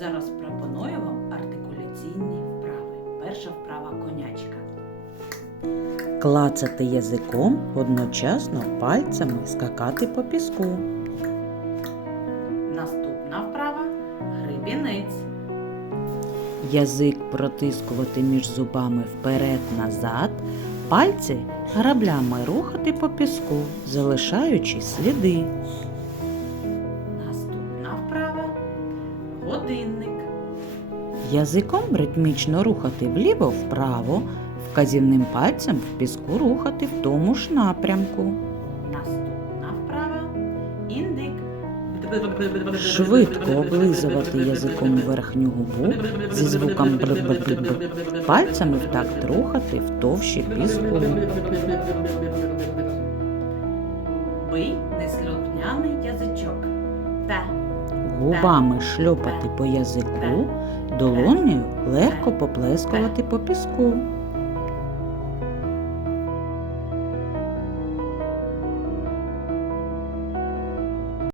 Зараз пропоную вам артикуляційні вправи. Перша вправа конячка. Клацати язиком, одночасно пальцями скакати по піску. Наступна вправа грибінець. Язик протискувати між зубами вперед-назад, пальці граблями рухати по піску, залишаючи сліди. Годинник. Язиком ритмічно рухати вліво-вправо, вказівним пальцем в піску рухати в тому ж напрямку. Наступна вправа індик. Швидко облизувати язиком верхню губу зі звуком бр-бр-бр-бр. Пальцями в такт рухати в товщі піску. Бий неслухняний язичок. Та. Губами шльопати по язику, долонею легко поплескувати по піску.